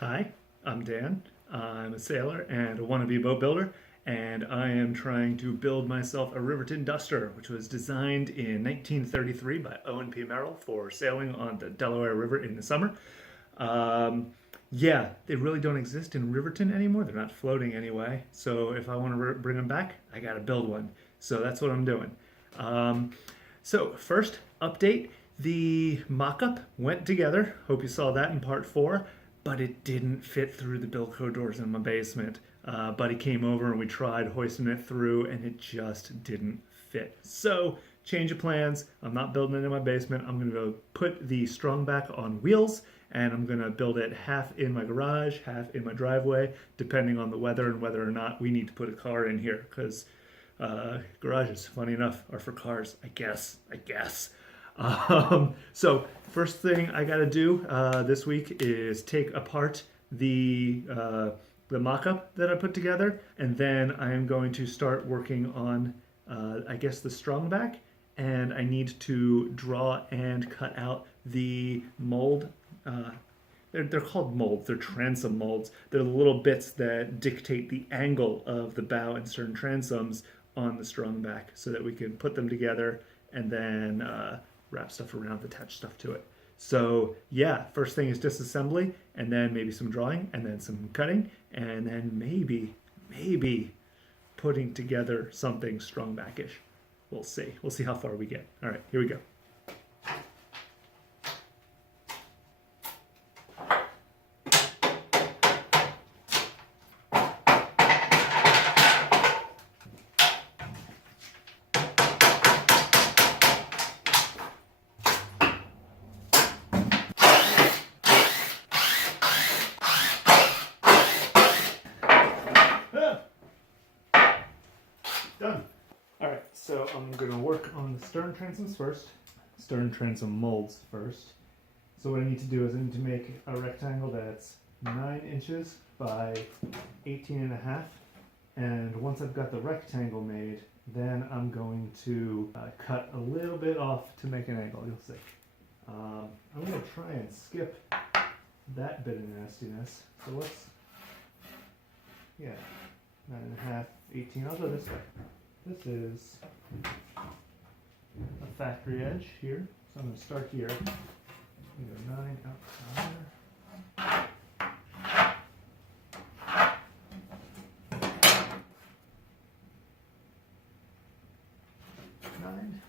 Hi, I'm Dan. I'm a sailor and a wannabe boat builder, and I am trying to build myself a Riverton Duster, which was designed in 1933 by Owen P. Merrill for sailing on the Delaware River in the summer. Um, yeah, they really don't exist in Riverton anymore. They're not floating anyway. So if I want to bring them back, I got to build one. So that's what I'm doing. Um, so first update, the mock-up went together. Hope you saw that in part 4, but it didn't fit through the Bilco doors in my basement. Buddy came over and we tried hoisting it through and it just didn't fit. So change of plans. I'm not building it in my basement. I'm going to go put the strongback on wheels and I'm going to build it half in my garage, half in my driveway, depending on the weather and whether or not we need to put a car in here because garages, funny enough, are for cars, I guess. So first thing I gotta do this week is take apart the mock-up that I put together, and then I am going to start working on, I guess, the strongback, and I need to draw and cut out the mold. They're called molds. They're transom molds. They're the little bits that dictate the angle of the bow and stern transoms on the strongback so that we can put them together and then wrap stuff around, attach stuff to it. So yeah, first thing is disassembly, and then maybe some drawing, and then some cutting, and then maybe putting together something strongbackish. We'll see. We'll see how far we get. All right, here we go. Done. All right, so I'm gonna work on the stern transoms first. Stern transom molds first. So what I need to do is I need to make a rectangle that's 9 inches by 18 and a half. And once I've got the rectangle made, then I'm going to cut a little bit off to make an angle, you'll see. I'm gonna try and skip that bit of nastiness. So let's, yeah, 9 and a half, 18, I'll go this way. This is a factory edge here, so I'm going to start here. Go 9 out there. 9.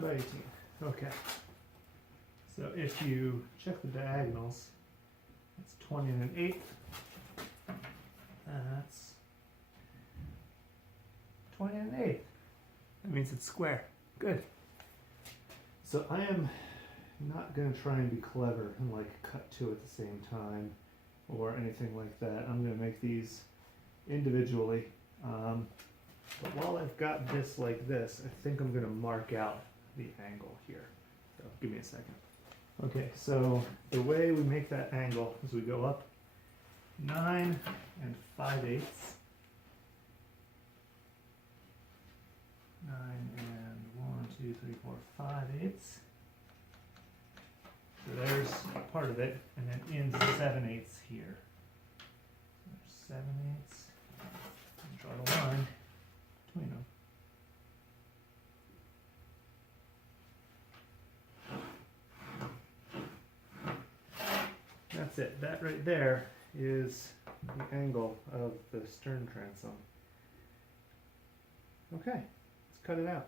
By 18. Okay. So if you check the diagonals, that's 20 and an eighth. That's 20 and an eighth. That means it's square. Good. So I am not going to try and be clever and like cut two at the same time or anything like that. I'm going to make these individually. But while I've got this like this, I think I'm going to mark out the angle here. So give me a second. Okay, so the way we make that angle is we go up 9 and 5/8. 9 and 1, 2, 3, 4, 5/8. So there's part of it, and then in 7/8 here. So there's 7/8. Draw the line between them. That's it. That right there is the angle of the stern transom. Okay, let's cut it out.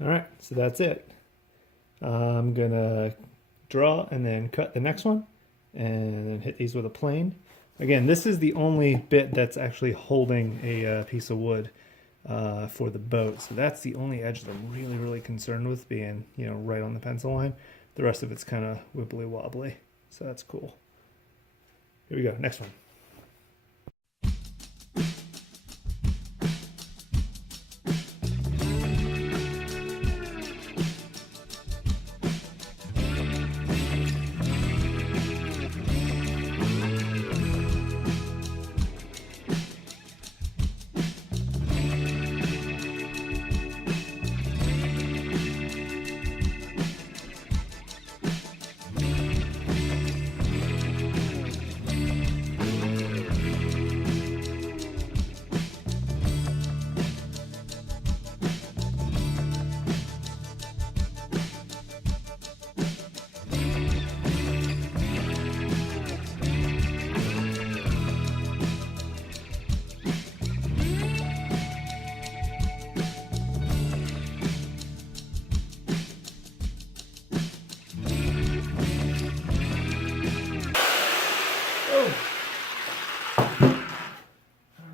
Alright, so that's it. I'm gonna draw and then cut the next one and then hit these with a plane. Again, this is the only bit that's actually holding a piece of wood. for the boat. So that's the only edge that I'm really concerned with, being, you know, right on the pencil line. The rest of it's kind of wibbly wobbly, so that's cool. Here we go, next one.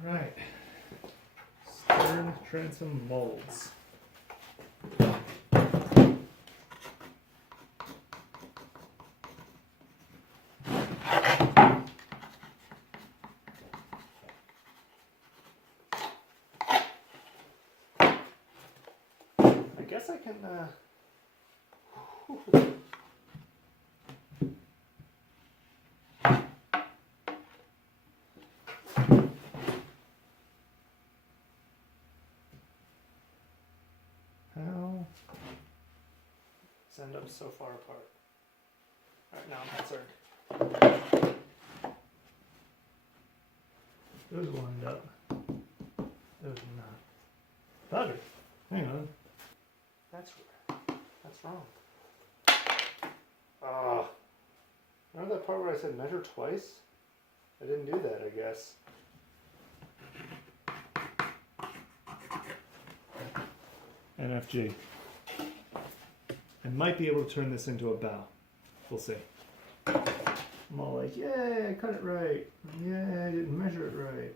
Alright, stern transom molds. I guess I can, how? Let's end up so far apart. Alright, now I'm concerned. Those lined up. Those not. Bugger. Hang on. That's wrong. Ah. Remember that part where I said measure twice? I didn't do that, I guess. NFG. I might be able to turn this into a bow. We'll see. I'm all like, yay, I cut it right. Yay, I didn't measure it right.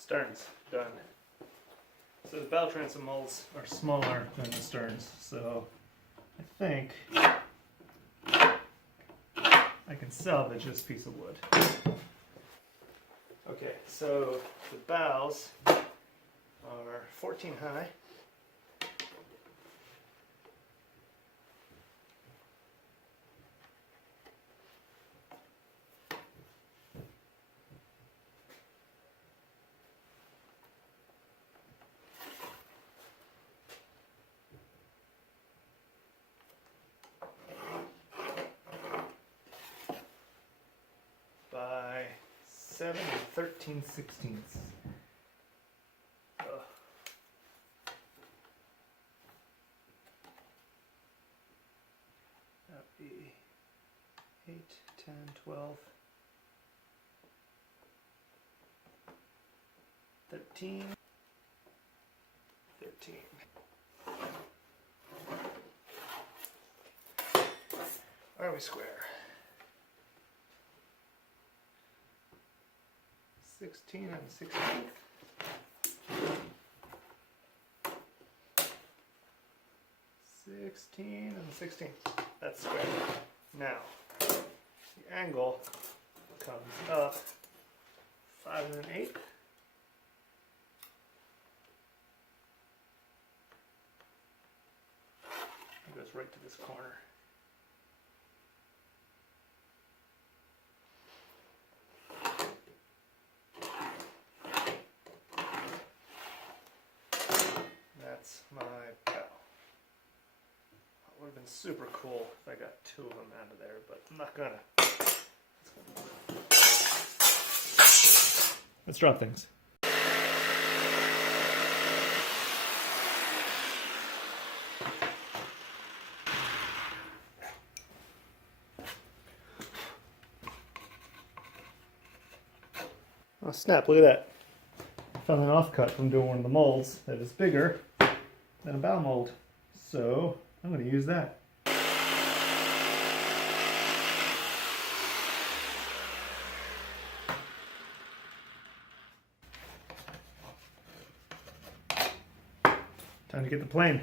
Sterns, done. So the bow transom molds are smaller than the sterns, so I think I can salvage this piece of wood. Okay, so the bows are 14 high. By 7 13/16. That'd be 8, 10, 12, 13, 13. Are we square? 16 and 16. 16 and 16. That's square. Now, the angle comes up 5 1/8. It goes right to this corner. That's my bow. It would have been super cool if I got 2 of them out of there, but I'm not gonna. Let's drop things. Oh snap, look at that. Found an offcut from doing one of the molds that is bigger than a bow mold. So I'm going to use that. Time to get the plane.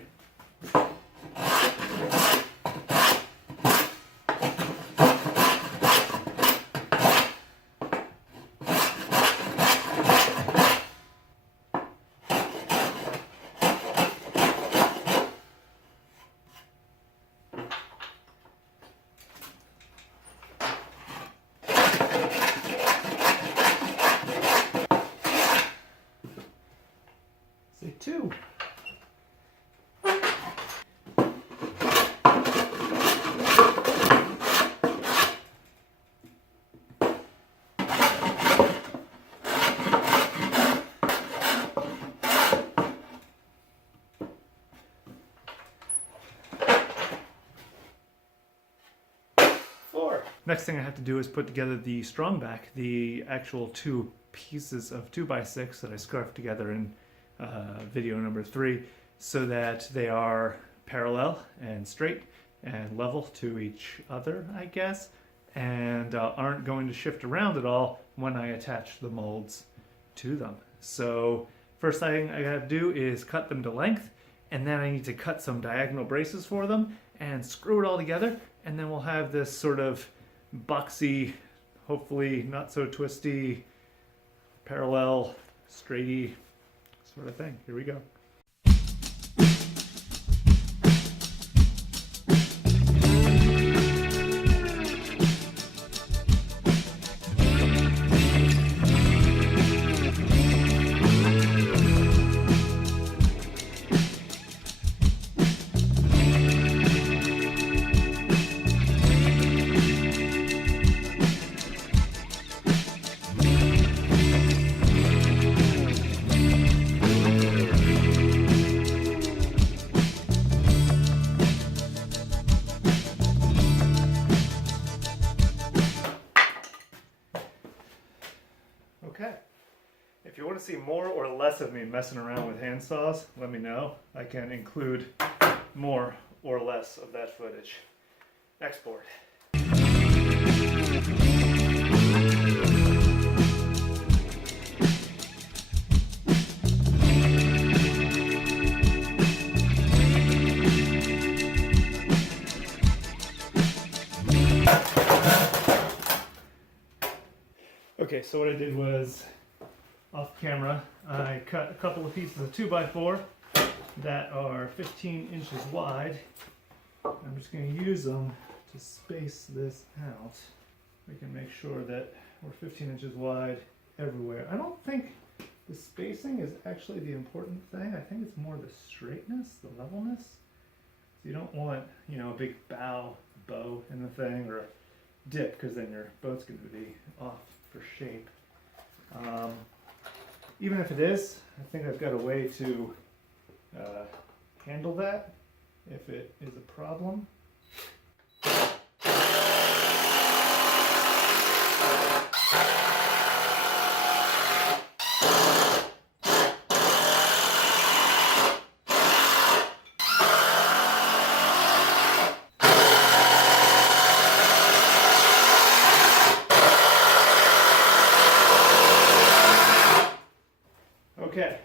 Say 2. Next thing I have to do is put together the strongback, the actual 2 pieces of 2x6 that I scarfed together in video number 3, so that they are parallel and straight and level to each other, I guess, and aren't going to shift around at all when I attach the molds to them. So first thing I gotta do is cut them to length, and then I need to cut some diagonal braces for them and screw it all together, and then we'll have this sort of boxy, hopefully not so twisty, parallel, straighty sort of thing. Here we go. Okay, if you want to see more or less of me messing around with hand saws, let me know. I can include more or less of that footage. Export. Okay, so what I did was, off camera, I cut a couple of pieces of 2x4 that are 15 inches wide. I'm just going to use them to space this out. We can make sure that we're 15 inches wide everywhere. I don't think the spacing is actually the important thing. I think it's more the straightness, the levelness. So you don't want, you know, a big bow in the thing, or a dip, because then your boat's going to be off for shape. Even if it is, I think I've got a way to handle that if it is a problem. Okay.